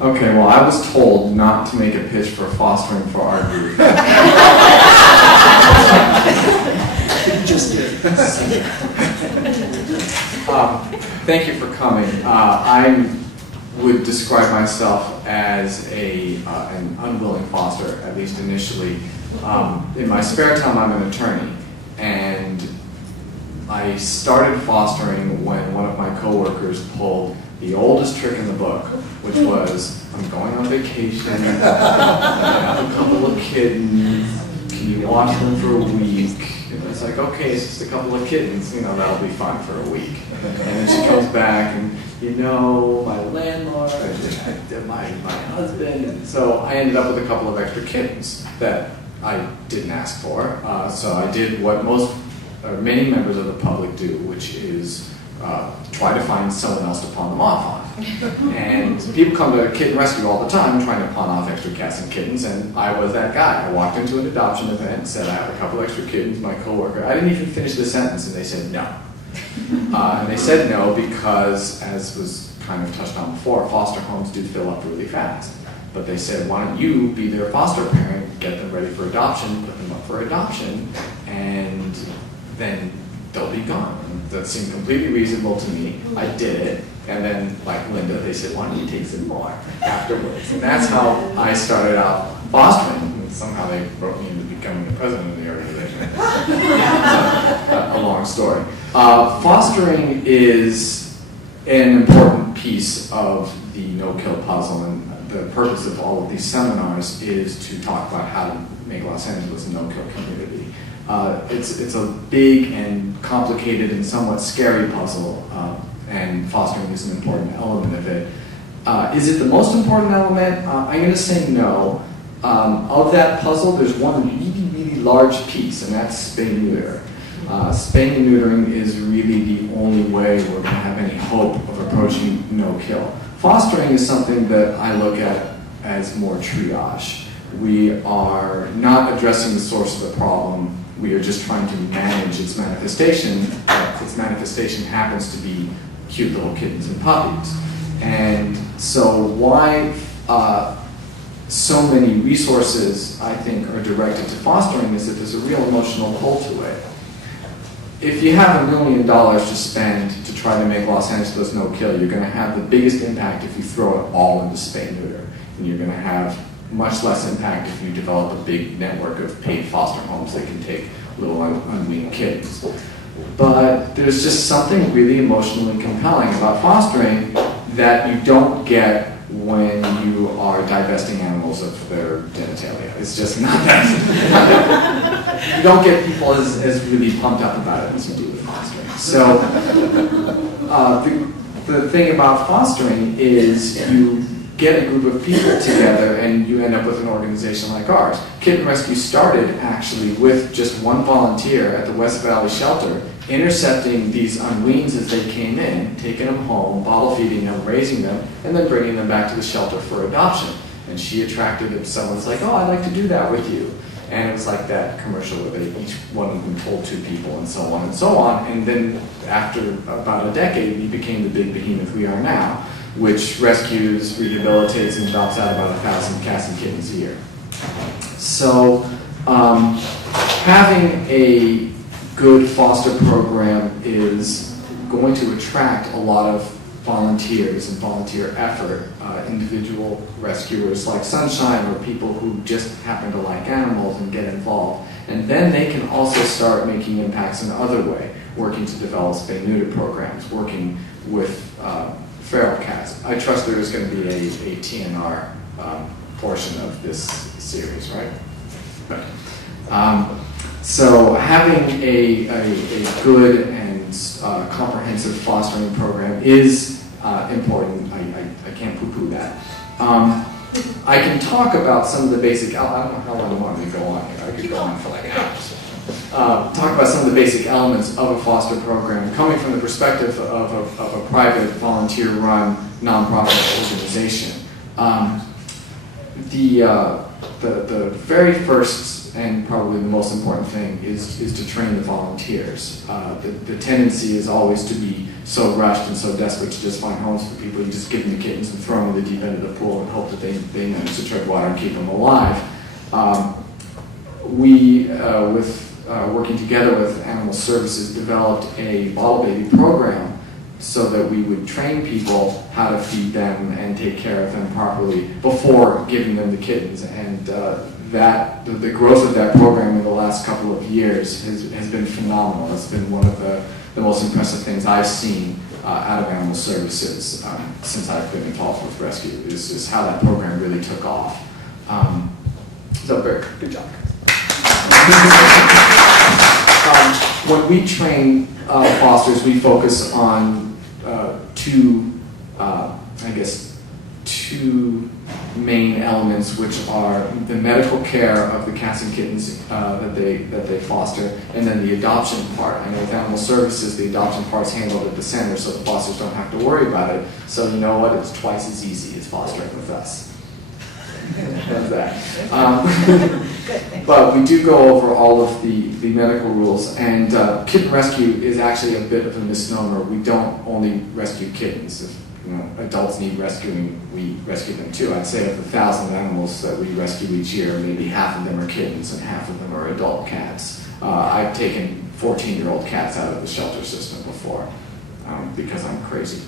Okay, well, I was told not to make a pitch for fostering for our group. Just kidding. Thank you for coming. I would describe myself as an unwilling foster, at least initially. In my spare time, I'm an attorney, and I started fostering when one of my coworkers pulled the oldest trick in the book, which was, I'm going on vacation, I have a couple of kittens, can you watch them for a week? And it's like, okay, it's just a couple of kittens, you know, that'll be fine for a week. And then she comes back and, you know, my landlord, my husband, and so I ended up with a couple of extra kittens that I didn't ask for. So I did what many members of the public do, which is try to find someone else to pawn them off on. And people come to kitten rescue all the time trying to pawn off extra cats and kittens, and I was that guy. I walked into an adoption event, said I have a couple extra kittens, my coworker. I didn't even finish the sentence, and they said no. And they said no because, as was kind of touched on before, foster homes do fill up really fast. But they said, why don't you be their foster parent, get them ready for adoption, put them up for adoption, and then they'll be gone. And that seemed completely reasonable to me. I did it. And then, like Linda, they said, why don't you take some more afterwards? And that's how I started out fostering. And somehow they wrote me into becoming the president of the organization. A long story. Fostering is an important piece of the no-kill puzzle, and the purpose of all of these seminars is to talk about how to make Los Angeles a no-kill community. It's a big and complicated and somewhat scary puzzle, and fostering is an important element of it. Is it the most important element? I'm going to say no. Of that puzzle, there's one really, really large piece, and that's spay-neuter. Spay and neutering is really the only way we're going to have any hope of approaching no-kill. Fostering is something that I look at as more triage. We are not addressing the source of the problem. We are just trying to manage its manifestation. Its manifestation happens to be cute little kittens and puppies. And so why so many resources, I think, are directed to fostering is that there's a real emotional pull to it. If you have $1 million to spend to try to make Los Angeles no-kill, you're going to have the biggest impact if you throw it all into spay-neuter. And you're going to have much less impact if you develop a big network of paid foster homes that can take little unweaned kittens. But there's just something really emotionally compelling about fostering that you don't get when you are divesting animals of their genitalia. It's just not that. You don't get people as really pumped up about it as you do with fostering. So the thing about fostering is you get a group of people together and you end up with an organization like ours. Kitten Rescue started actually with just one volunteer at the West Valley shelter, intercepting these unweans as they came in, taking them home, bottle feeding them, raising them, and then bringing them back to the shelter for adoption. And she attracted it. Someone's like, oh, I'd like to do that with you. And it was like that commercial where each one of them told 2 people and so on and so on. And then after about a decade, we became the big behemoth we are now, which rescues, rehabilitates, and adopts out about 1,000 cats and kittens a year. So having a good foster program is going to attract a lot of volunteers and volunteer effort, individual rescuers like Sunshine or people who just happen to like animals and get involved. And then they can also start making impacts in another way, working to develop spay-neuter programs, working with feral cats. I trust there is going to be a TNR portion of this series, right? Okay. So having a good and comprehensive fostering program is important. I can't poo-poo that. I can talk about some of the basic, I don't know how long I want to go on here. I could go on for like hours. Talk about some of the basic elements of a foster program coming from the perspective of a private, volunteer-run, nonprofit organization. the very first and probably the most important thing is to train the volunteers. The tendency is always to be so rushed and so desperate to just find homes for people. You just give them the kittens and throw them in the deep end of the pool and hope that they manage to tread water and keep them alive. We, working together with Animal Services, developed a bottle baby program so that we would train people how to feed them and take care of them properly before giving them the kittens. And the growth of that program in the last couple of years has been phenomenal. It's been one of the most impressive things I've seen out of Animal Services since I've been involved with rescue, is how that program really took off. So very good job. When we train fosters, we focus on two main elements, which are the medical care of the cats and kittens that they foster, and then the adoption part. I know with Animal Services, the adoption part is handled at the center, so the fosters don't have to worry about it. So you know what? It's twice as easy as fostering with us. How's that? But we do go over all of the medical rules, and kitten rescue is actually a bit of a misnomer. We don't only rescue kittens. If adults need rescuing, we rescue them too. I'd say of the 1,000 animals that we rescue each year, maybe half of them are kittens and half of them are adult cats. I've taken 14-year-old cats out of the shelter system before because I'm crazy.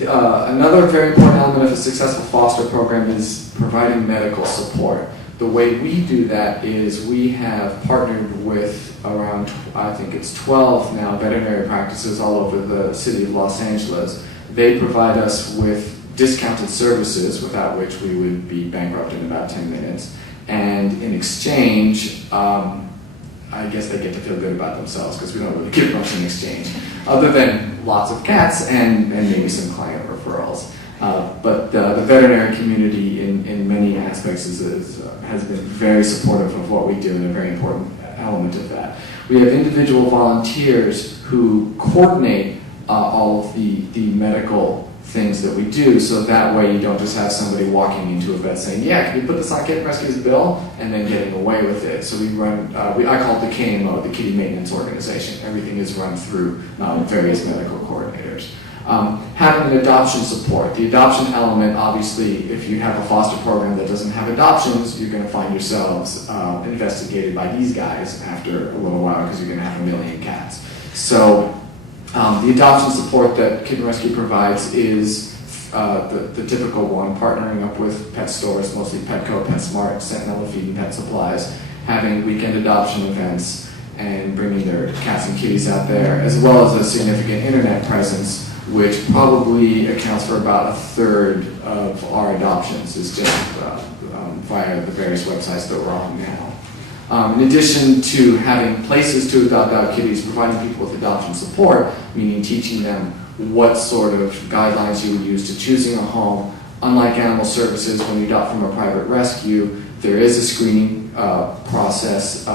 Another very important element of a successful foster program is providing medical support. The way we do that is we have partnered with around, I think it's 12 now, veterinary practices all over the city of Los Angeles. They provide us with discounted services, without which we would be bankrupt in about 10 minutes. And in exchange, I guess they get to feel good about themselves because we don't really get much in exchange, other than lots of cats and maybe some client referrals. But the veterinary community in many aspects has been very supportive of what we do, and a very important element of that. We have individual volunteers who coordinate all of the medical things that we do, so that way you don't just have somebody walking into a vet saying, yeah, can you put this on Kitten Rescue's bill, and then getting away with it. So we run, I call it the KMO, the Kitty Maintenance Organization. Everything is run through various medical coordinators. Having an adoption support. The adoption element, obviously, if you have a foster program that doesn't have adoptions, you're going to find yourselves investigated by these guys after a little while because you're going to have 1 million cats. So the adoption support that Kitten Rescue provides is the typical one, partnering up with pet stores, mostly Petco, PetSmart, Sentinel Feed and Pet Supplies, having weekend adoption events, and bringing their cats and kitties out there, as well as a significant internet presence, which probably accounts for about 1/3 of our adoptions, is just via the various websites that we're on now. In addition to having places to adopt out kitties, providing people with adoption support, meaning teaching them what sort of guidelines you would use to choosing a home. Unlike Animal Services, when you adopt from a private rescue, there is a screening process.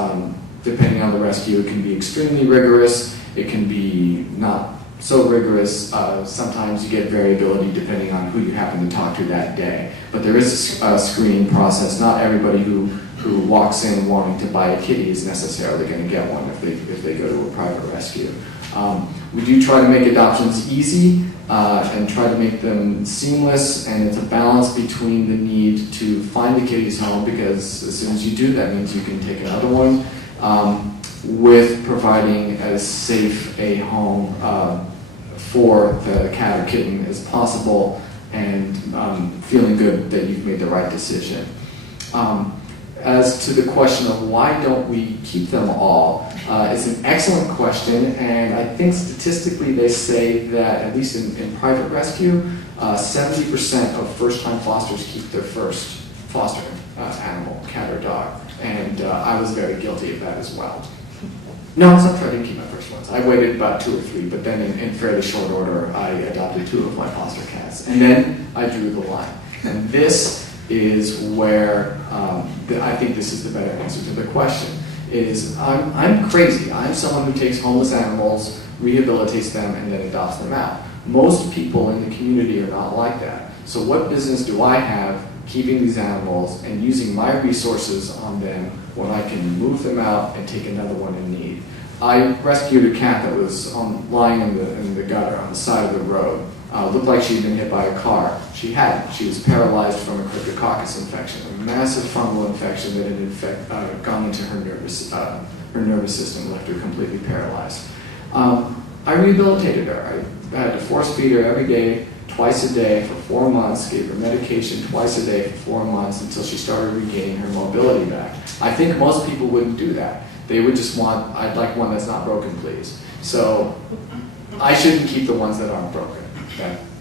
Depending on the rescue, it can be extremely rigorous, it can be not so rigorous. Sometimes you get variability depending on who you happen to talk to that day. But there is a screening process. Not everybody who walks in wanting to buy a kitty is necessarily going to get one if they go to a private rescue. We do try to make adoptions easy and try to make them seamless, and it's a balance between the need to find the kitty's home, because as soon as you do, that means you can take another one, with providing as safe a home for the cat or kitten as possible, and feeling good that you've made the right decision. As to the question of why don't we keep them all, it's an excellent question, and I think statistically they say that, at least in private rescue, 70% of first-time fosters keep their first foster animal, cat or dog, and I was very guilty of that as well. No, it's not true, I didn't keep my first ones. I waited about 2 or 3, but then in fairly short order, I adopted 2 of my foster cats, and then I drew the line. And this is where I think this is the better answer to the question. Is I'm crazy. I'm someone who takes homeless animals, rehabilitates them, and then adopts them out. Most people in the community are not like that. So what business do I have keeping these animals and using my resources on them when I can move them out and take another one in need. I rescued a cat that was lying in the gutter on the side of the road. Looked like she'd been hit by a car. She hadn't. She was paralyzed from a cryptococcus infection, a massive fungal infection that had gone into her nervous system, left her completely paralyzed. I rehabilitated her. I had to force feed her every day, twice a day for 4 months, gave her medication twice a day for 4 months until she started regaining her mobility back. I think most people wouldn't do that. They would just want, I'd like one that's not broken, please. So I shouldn't keep the ones that aren't broken.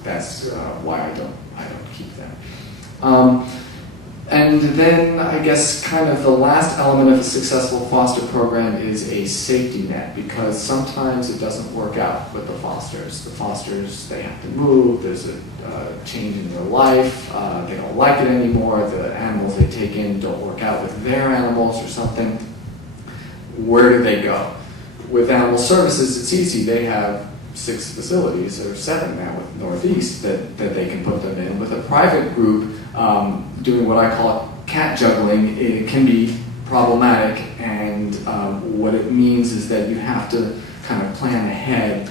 That's why I don't keep them. And then I guess kind of the last element of a successful foster program is a safety net, because sometimes it doesn't work out with the fosters. The fosters, they have to move, there's a change in their life, they don't like it anymore, the animals they take in don't work out with their animals or something. Where do they go? With animal services, it's easy. They have 6 facilities, or 7 now with Northeast, that they can put them in. With a private group doing what I call cat juggling, it can be problematic, and what it means is that you have to kind of plan ahead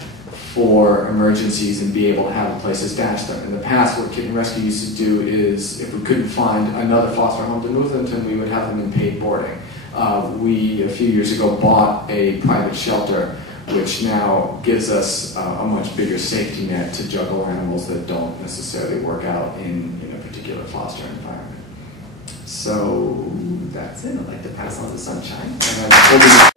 for emergencies and be able to have a place to stash them. In the past, what Kitten Rescue used to do is, if we couldn't find another foster home to move them to, we would have them in paid boarding. We, a few years ago, bought a private shelter, which now gives us a much bigger safety net to juggle animals that don't necessarily work out in a particular foster environment. So that's it. I'd like to pass on to Sunshine. And I'm hoping